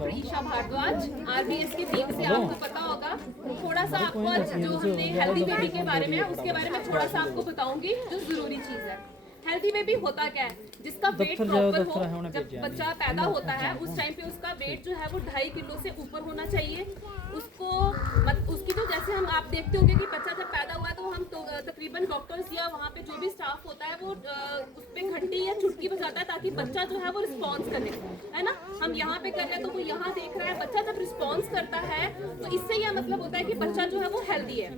Doctor Isha Bhardwaj, RBS की team से। आपको पता होगा, थोड़ा सा आपको आज जो हमने हेल्दी बेबी के बारे में, उसके बारे में थोड़ा सा आपको बताऊंगी जो जरूरी चीज है। हेल्दी बेबी होता क्या है? जिसका वेट प्रॉपर हो, जब बच्चा पैदा होता है उस टाइम पे उसका वेट जो है वो 2.5 किलो से ऊपर होना चाहिए। उसको उसकी तो जैसे हम आप देखते होंगे कि बच्चा जब पैदा हुआ है तो हम तो तकरीबन डॉक्टर्स या वहाँ पे जो भी स्टाफ होता है वो उस पर घंटी या चुटकी बजाता है ताकि बच्चा जो है वो रिस्पॉन्स करे, है ना। हम यहाँ पे कर रहे हैं तो वो यहाँ देख रहा है। बच्चा जब रिस्पॉन्स करता है तो इससे यह मतलब होता है कि बच्चा जो है वो हेल्दी है।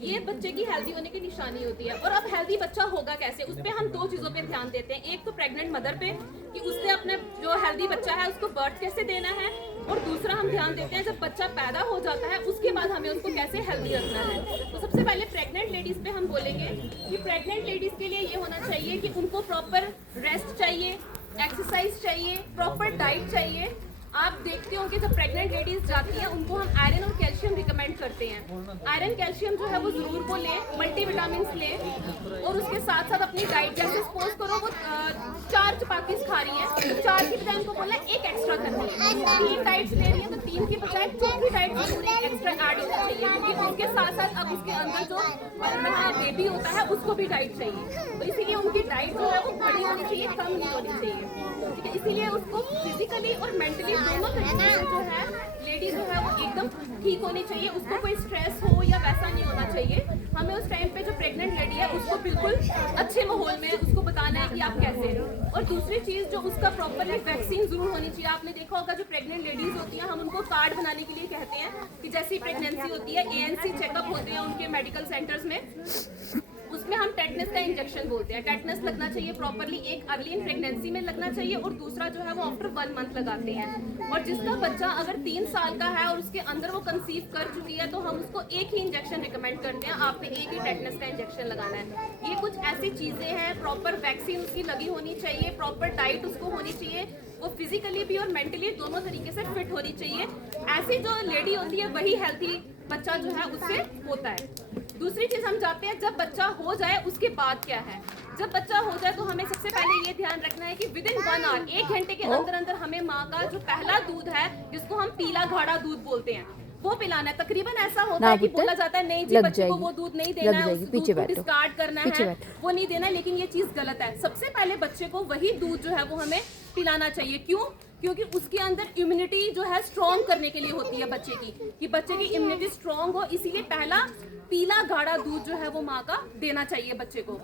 ये बच्चे की हेल्दी होने की निशानी होती है। और अब हेल्दी बच्चा होगा कैसे, उस पर हम 2 चीजों पे ध्यान देते हैं। एक तो प्रेग्नेंट मदर पे कि उसने अपने जो हेल्दी बच्चा है उसको बर्थ कैसे देना है, और दूसरा हम ध्यान देते हैं जब बच्चा पैदा हो जाता है उसके बाद हमें उसको कैसे हेल्दी रखना है। तो सबसे पहले प्रेग्नेंट लेडीज पे हम बोलेंगे कि प्रेग्नेंट लेडीज के लिए ये होना चाहिए कि उनको प्रॉपर रेस्ट चाहिए, एक्सरसाइज चाहिए, प्रॉपर डाइट चाहिए। आप देखते हो कि जब प्रेग्नेंट लेडीज जाती हैं उनको हम आयरन और कैल्शियम रिकमेंड करते हैं। आयरन कैल्शियम जो है वो जरूर वो लें, मल्टीविटामिन लें, और उसके साथ साथ अपनी डाइट, जैसे सपोज करो वो 4 चपातीस खा रही है तो 4 की बजाय उनको बोला 1 एक्स्ट्रा करनी है। 3 डाइट्स ले रही है तो 3 की बजाय 4 डाइट जरूर एक्स्ट्रा ऐड होना चाहिए, क्योंकि उसके साथ साथ अब उसके अंदर जो बेबी होता है उसको भी डाइट चाहिए। तो इसीलिए उनकी डाइट जो है वो बड़ी होनी चाहिए, कम नहीं होनी चाहिए, ठीक है। इसीलिए उसको फिजिकली और मेंटली दोनों तरीके से जो है लेडी जो है वो एकदम ठीक होनी चाहिए। उसको कोई स्ट्रेस हो या वैसा नहीं होना चाहिए। हमें उस टाइम पे जो प्रेग्नेंट लेडी है उसको बिल्कुल अच्छे माहौल में उसको बताना है कि आप कैसे। और दूसरी चीज जो उसका प्रॉपरली वैक्सीन जरूर होनी चाहिए। आपने देखा होगा जो प्रेग्नेंट लेडीज होती हैं हम उनको कार्ड बनाने के लिए कहते हैं कि जैसी प्रेगनेंसी होती है ANC चेकअप होते हैं उनके मेडिकल सेंटर्स में, उसमें हम टेटनस का इंजेक्शन बोलते हैं। टेटनस लगना चाहिए प्रॉपरली, एक अर्ली इन प्रेगनेंसी में लगना चाहिए और दूसरा जो है वो आफ्टर 1 मंथ लगाते हैं। और जिसका बच्चा अगर 3 साल का है और उसके अंदर वो कंसीव कर चुकी है तो हम उसको एक ही इंजेक्शन रिकमेंड करते हैं, आपने एक ही टेटनस का इंजेक्शन लगाना है। ये कुछ ऐसी चीजें हैं, प्रॉपर वैक्सीन उसकी लगी होनी चाहिए, प्रॉपर डाइट उसको होनी चाहिए, वो फिजिकली भी और मेंटली दोनों तरीके से फिट होनी चाहिए। ऐसी जो लेडी होती है वही हेल्थी बच्चा जो है उससे होता है। दूसरी चीज हम जाते हैं जब बच्चा हो जाए उसके बाद क्या है। जब बच्चा हो जाए तो हमें सबसे पहले ये ध्यान रखना है कि विदिन 1 आवर, 1 घंटे के अंदर अंदर हमें माँ का जो पहला दूध है जिसको हम पीला गाढ़ा दूध बोलते हैं वो पिलाना है। तकरीबन ऐसा होता है कि बोला जाता है नहीं जी बच्चे को वो दूध नहीं देना है, उस दूध को डिस्कार्ड करना है, वो नहीं देना है, लेकिन ये चीज गलत है। सबसे पहले बच्चे को वही दूध जो है वो हमें पिलाना चाहिए। क्यों? क्योंकि उसके अंदर इम्यूनिटी जो है स्ट्रॉन्ग करने के लिए होती है बच्चे की, कि बच्चे की इम्यूनिटी स्ट्रॉन्ग हो, इसीलिए पहला पीला गाढ़ा दूध जो है वो माँ का देना चाहिए बच्चे को।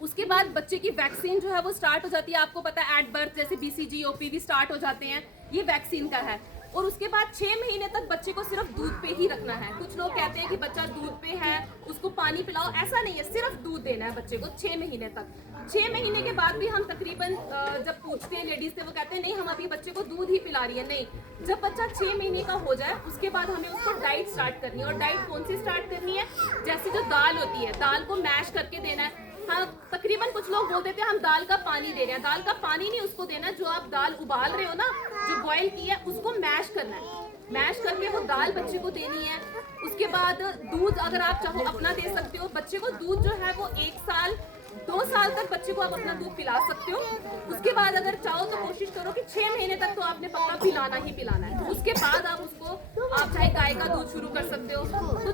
उसके बाद बच्चे की वैक्सीन जो है वो स्टार्ट हो जाती है। आपको पता है एट बर्थ जैसे BCG OPV स्टार्ट हो जाते हैं, ये वैक्सीन का है। और उसके बाद 6 महीने तक बच्चे को सिर्फ दूध पे ही रखना है। कुछ लोग कहते हैं कि बच्चा दूध पे है उसको पानी पिलाओ, ऐसा नहीं है, सिर्फ दूध देना है बच्चे को 6 महीने तक। 6 महीने के बाद भी हम तकरीबन जब पूछते हैं लेडीज से वो कहते हैं नहीं हम अभी बच्चे को दूध ही पिला रही है। नहीं, जब बच्चा 6 महीने का हो जाए उसके बाद हमें उसको डाइट स्टार्ट करनी है। और डाइट कौन सी स्टार्ट करनी है? जैसे जो दाल होती है, दाल को मैश करके देना है। हाँ, तकरीबन कुछ लोग बोल देते हैं हम दाल का पानी दे रहे हैं। दाल का पानी नहीं उसको देना, जो आप दाल उबाल रहे हो ना, जो बॉईल की है उसको मैश करना है। मैश करके वो दाल बच्चे को देनी है। उसके बाद दूध अगर आप चाहो अपना दे सकते हो। बच्चे को दूध जो है वो 1 साल 2 साल तक बच्चे को आप अपना दूध पिला सकते हो। उसके बाद अगर चाहो तो कोशिश करो कि 6 महीने तक तो आपने पक्का पिलाना ही पिलाना है। उसके बाद आप उसको आप चाहे गाय का दूध शुरू कर सकते हो।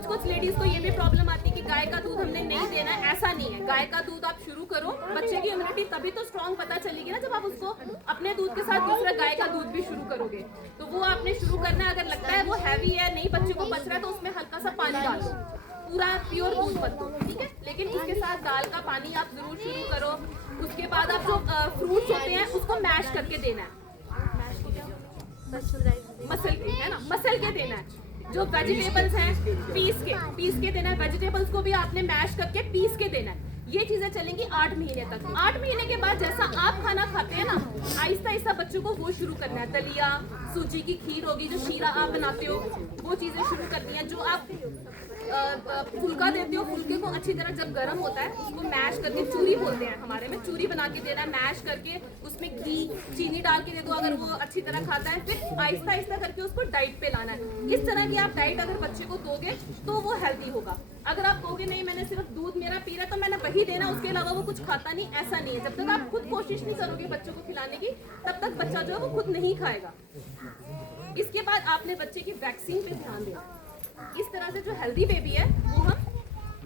कुछ लेडीज को ये भी प्रॉब्लम आती है कि गाय का दूध हमने नहीं देना है, ऐसा नहीं है। गाय का दूध आप शुरू करो, बच्चे की इम्यूनिटी तभी तो स्ट्रॉन्ग पता चलेगी ना जब आप उसको अपने दूध के साथ दूसरा गाय का दूध भी शुरू करोगे। तो वो आपने शुरू करना है। अगर लगता है वो हैवी है, नहीं बच्चे को बच रहा है, तो उसमें हल्का सा पानी डाल दो, पूरा प्योर दूध मत दो, ठीक है। लेकिन उसके साथ दाल का पानी आप जरूर शुरू करो। उसके बाद आप जो फ्रूट्स होते हैं उसको मैश करके देना है, मसल के, है ना, मसल के देना है। जो वेजिटेबल्स हैं पीस के देना है। वेजिटेबल्स को भी आपने मैश करके पीस के देना है। ये चीजें चलेंगी 8 महीने तक। 8 महीने के बाद जैसा आप खाना खाते हैं ना, आहिस्ता आहिस्ता बच्चों को वो शुरू करना है। दलिया, सूजी की खीर होगी, जो शीरा आप बनाते हो, वो चीजें शुरू करनी है। जो आप फुल्का देते हो, फुल्के को अच्छी तरह जब गर्म होता है उसको मैश करके, चूरी बोलते हैं हमारे में, चूरी बना के देना, मैश करके उसमें घी चीनी डाल के दे दो अगर वो अच्छी तरह खाता है। फिर आहिस्ता आहिस्ता करके उसको डाइट पे लाना है। इस तरह की आप डाइट अगर बच्चे को दोगे तो वो हेल्दी होगा। अगर आप कहोगे नहीं मैंने सिर्फ दूध मेरा पी रहा है तो मैंने वही देना, उसके अलावा वो कुछ खाता नहीं, ऐसा नहीं है। जब तक आप खुद कोशिश नहीं करोगे बच्चों को खिलाने की तब तक बच्चा जो है वो खुद नहीं खाएगा। इसके बाद आपने बच्चे की वैक्सीन पे ध्यान देना। इस तरह से जो हेल्दी बेबी है वो हम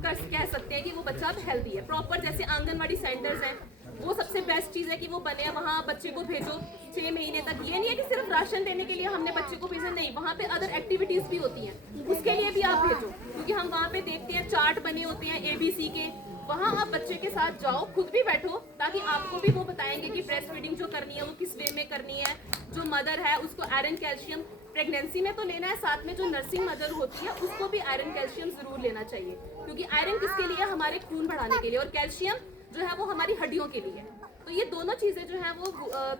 कह सकते हैं कि वो बच्चा अब हेल्दी है। प्रॉपर जैसे आंगनवाड़ी सेंटर्स हैं, वो सबसे बेस्ट चीज़ है कि वो बने, वहाँ बच्चे को भेजो 6 महीने तक। ये नहीं है कि सिर्फ राशन देने के लिए हमने बच्चे को भेजा, नहीं, वहाँ पे अदर एक्टिविटीज़ भी होती हैं, उसके लिए भी आप भेजो। क्योंकि हम वहाँ पे देखते हैं चार्ट बने होते हैं ABC के, वहाँ आप बच्चे के साथ जाओ, खुद भी बैठो, ताकि आपको भी वो बताएंगे कि ब्रेस्ट फीडिंग जो करनी है वो किस वे में करनी है। जो मदर है उसको आयरन कैल्शियम प्रेगनेंसी में तो लेना है, साथ में जो नर्सिंग मदर होती है उसको भी आयरन कैल्शियम जरूर लेना चाहिए। क्योंकि आयरन किसके लिए? हमारे खून बढ़ाने के लिए, और कैल्शियम जो है वो हमारी हड्डियों के लिए। तो ये दोनों चीजें जो है वो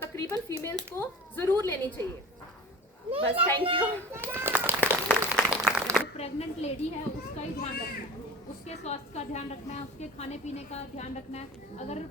तकरीबन फीमेल्स को जरूर लेनी चाहिए। बस, थैंक यू। जो प्रेग्नेंट लेडी है उसका ही ध्यान रखना है, उसके स्वास्थ्य का ध्यान रखना है, उसके खाने पीने का ध्यान रखना है। अगर